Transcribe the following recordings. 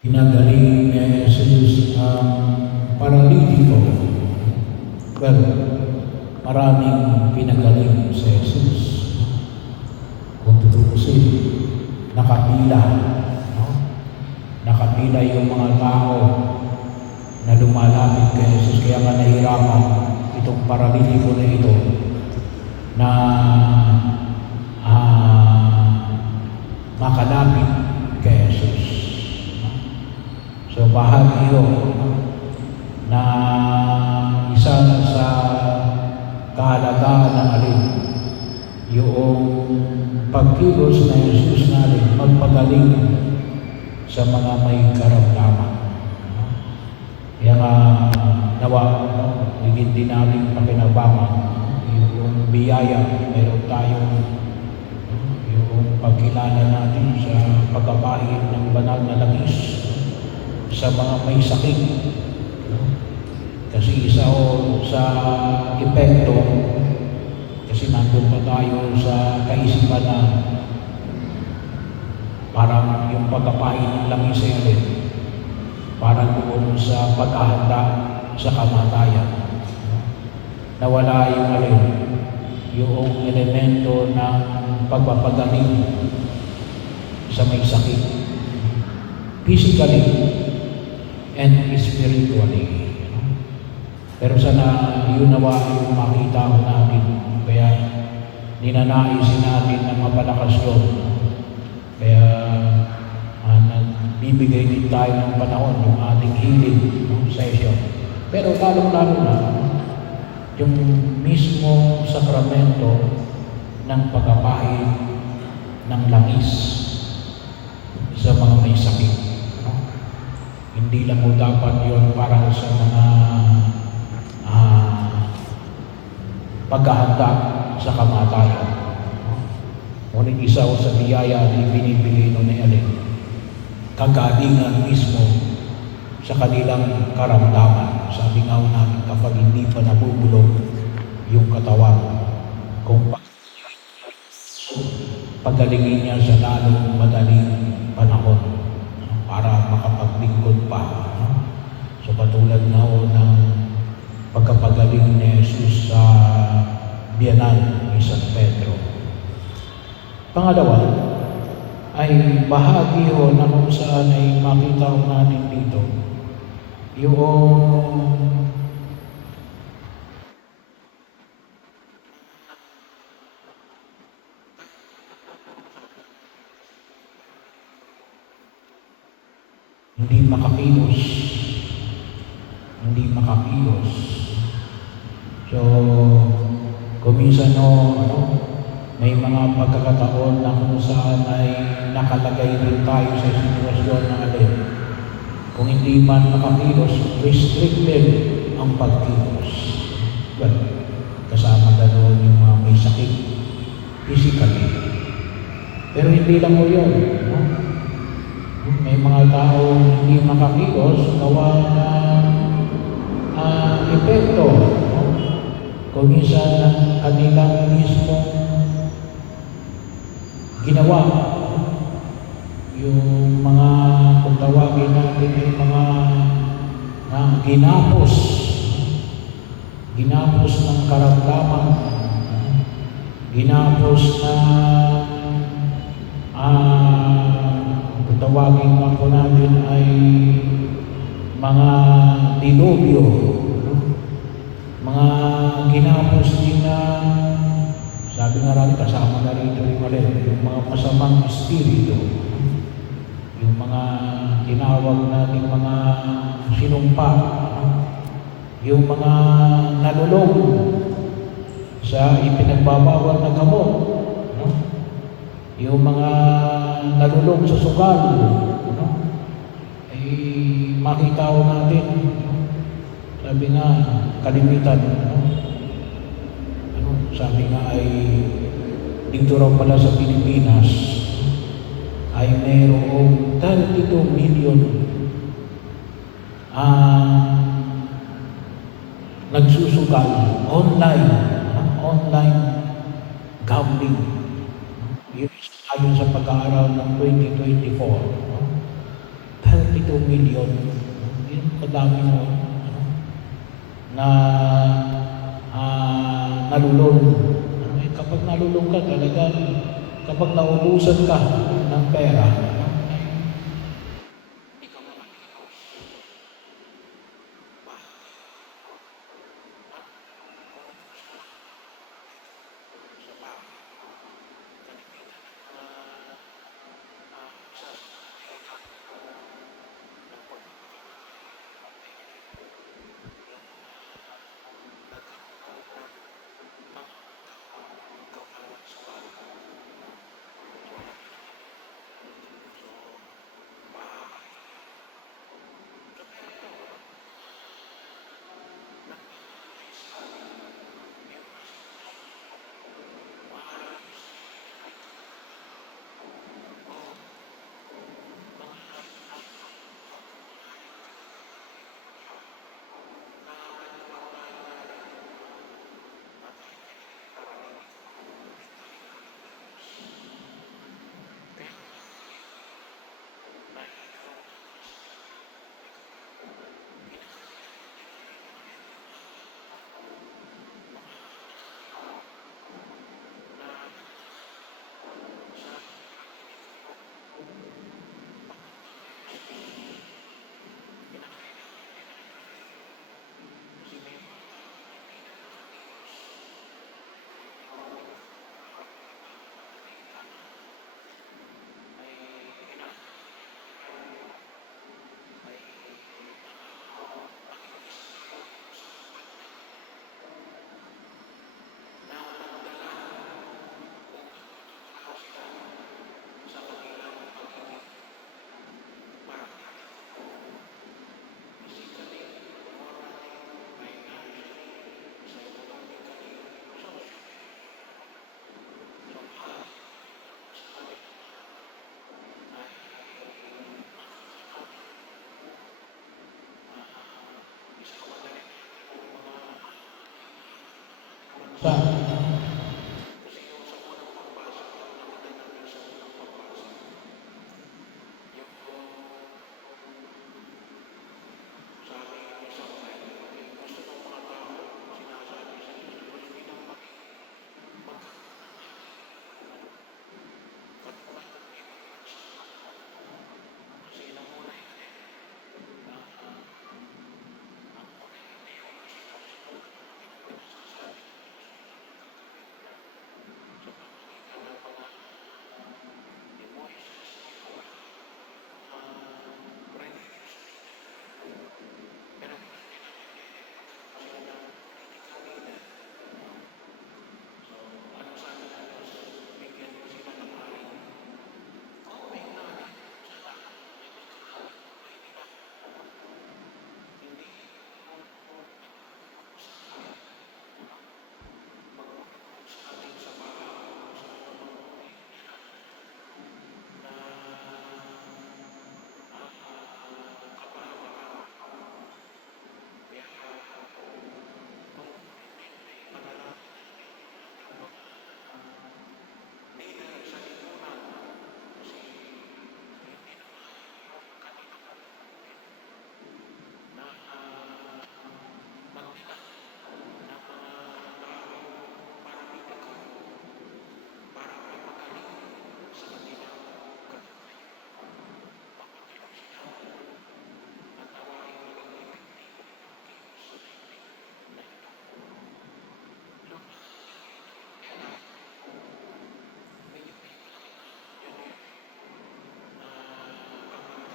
Pinagaling ni Jesus ang paralitiko. Well, maraming pinagaling si Jesus. Kung tutuusin, nakapila. No? Nakapila yung mga tao na lumalapit kay Jesus. Kaya nga nahirapan itong paralitiko na ito na makalapit kay Jesus. So bahagi yun na isa sa kahalagahan ng alin yung pagkilos na Jesus natin magpagaling sa mga may karamdaman. Kaya nga nawa, higit din natin pakinabangan yung biyaya, meron tayong yung pagkilala natin sa pagkabahid ng banal na langis sa mga may sakit. Kasi isa sa epekto, kasi nandun pa tayo sa kaisipan na parang yung pagkapahid ng langis ay alin, parang doon sa paghahanda sa kamatayan. Nawala yung alin, yung elemento ng pagpapagaling sa may sakit, physically and spiritually. Pero sana yun nawa yung makita ko natin. Kaya ninanaisin natin na mapalakas yun. Kaya nagbibigay din tayo ng panahon yung ating healing session. Pero lalong-lalo na yung mismo sakramento ng pagkapahid ng langis sa mga may sakit. Hindi lang mo dapat yun para sa mga paghahanda sa kamatayan. Ngunit isa sa biyaya na binibigay nun ni alin, kagalingan mismo sa kanilang karamdaman. Sabi nga namin, kapag hindi pa nabubulog yung katawan, kung pagalingin niya sa lalong madaling panahon para makapaglingkod pa. So patulad na ng pagkapagaling ni Jesus sa biyanan ni San Pedro. Pangalawa, ay bahagi na kung saan ay makita ko natin dito yung hindi makakilos. So, kuminsan may mga pagkakataon na kung saan ay nakalagay rin tayo sa sitwasyon na alin. Kung hindi man makakilos, restricted ang pagkilos. Well, kasama gano'n yung mga may sakit physically. Pero hindi lang mo yun. May mga tao hindi makakilos, gawa na epekto. Kung minsan ang kanilang mismo ginawa, yung mga kung tawagin natin yung mga ginapos ng karamdaman, ginapos na kung tawagin nga po natin ay mga dilubyo, mga ginapos din na sabi nga rin, kasama na rito yung mga masamang espiritu, yung mga tinawag natin mga sinumpa, yung mga nalulong sa ipinagbabawal na gamot, yung mga nalulong sa sugal, ay makita ko natin, sabi nga, kalimitan, sabi nga ay dito raw pala sa Pilipinas ay mayroong 32 million nagsusugal online gambling. Yun ayon sa pag-aaral ng 2024. 32 2 million. Yun, kadami mo na nalulong. Kapag nalulong ka, talagang kapag naubusan ka ng pera, sa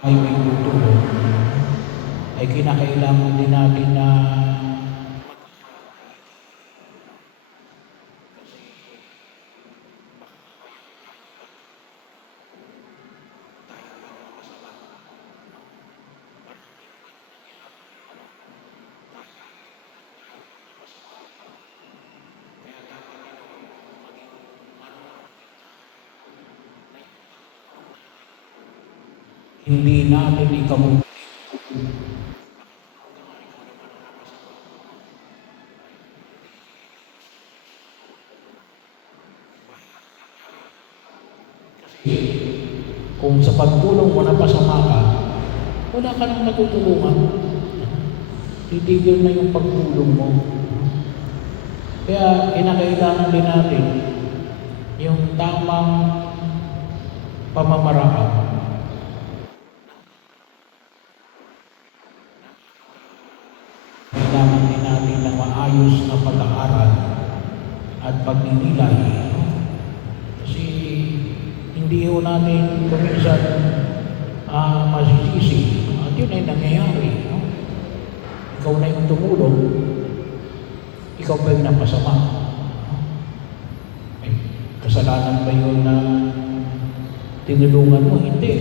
ay may tutulong, ay kinakailangan din natin na hindi natin ikaw kung sa pagtulong mo napasama ka, wala ka nang matutulungan. Titigil na yung pagtulong mo. Kaya kinakailangan din natin yung tamang pamamaraan. Kailangan din natin ng maayos na pag-aaral at pagninilay. Kasi hindi ho natin kuminsan masisisi at yun ay nangyayari. Ikaw na yung tumulong, ikaw ba yung napasama? Kasalanan ba yun na tinulungan mo? Hindi.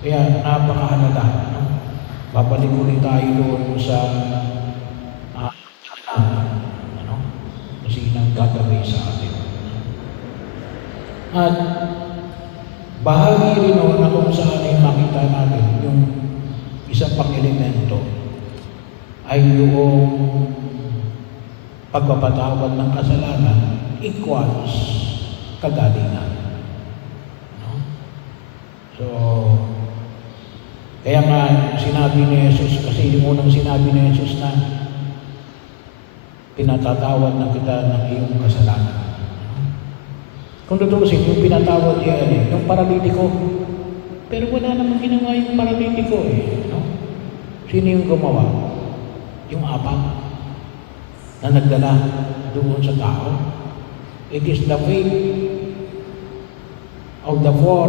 Kaya napakahalaga. Babalik ulit tayo doon sa kasi nang gagawin sa atin. At bahagi rin na kung saan ay makita natin yung isang pang elemento ay yung pagpapatawad ng kasalanan equals kagalingan. So, kaya nga sinabi ni Jesus, kasi yung unang sinabi ni Jesus na pinatatawad na kita ng iyong kasalanan. Kung tutusin, yung pinatawad niya yung paralitiko. Pero wala namang ginawa yung paralitiko Sino yung gumawa? Yung apat na nagdala doon sa tao. It is the faith of the four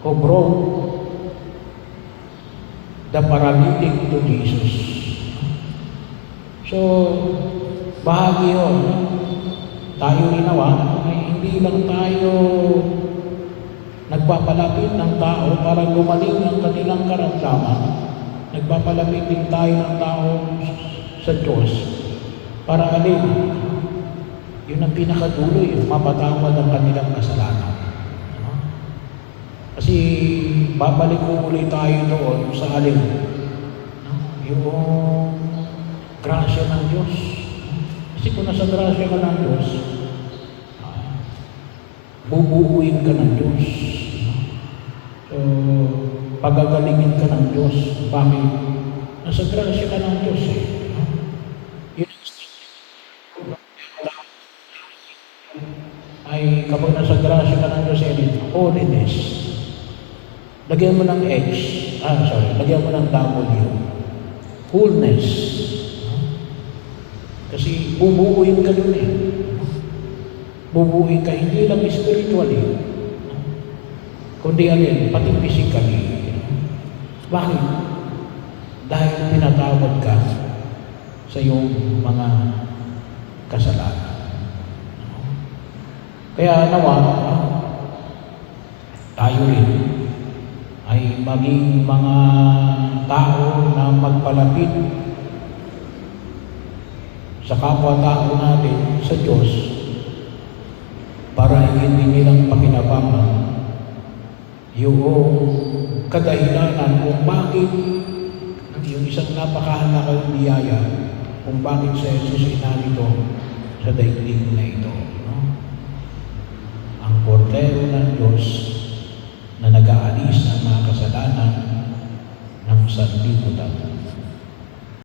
who brought the paralytic to Jesus. So, bahagi yun. Tayo ginawa, ay hindi lang tayo nagpapalapit ng tao para gumaling ang kanilang karamdaman. Nagpapalapit din tayo ng tao sa Diyos para alin. Yun ang pinakadulo, yung mapatawad ang kanilang kasalanan. Kasi babalik ko ulit tayo doon sa alin. Yung grasya ng Diyos. Kasi kung nasa grasya ka ng Diyos, bubuuin ka ng Diyos. So, pagagalingin ka ng Diyos. Bakit? Nasa grasya ka ng Diyos ay kapag nasa grasya ka ng Diyos, holiness. Lagyan mo ng H. Lagyan mo ng W. Wholeness. Kasi bubuuin ka dun Bubuuin ka, hindi lang spiritually, kundi alin, pati physically. Bakit? Dahil pinatawad ka sa iyong mga kasalanan. Kaya nawa, tayo rin ay maging mga tao na magpalapit sa kapwa-tao natin sa Diyos para hindi nilang pakinabangan yung kadahilanan kung bakit yung isang napakahalagang biyaya kung bakit sa Jesus inalito sa daigdig na ito. Ang kordero ng Diyos na nag-aalis ng mga kasalanan ng sanlibutan.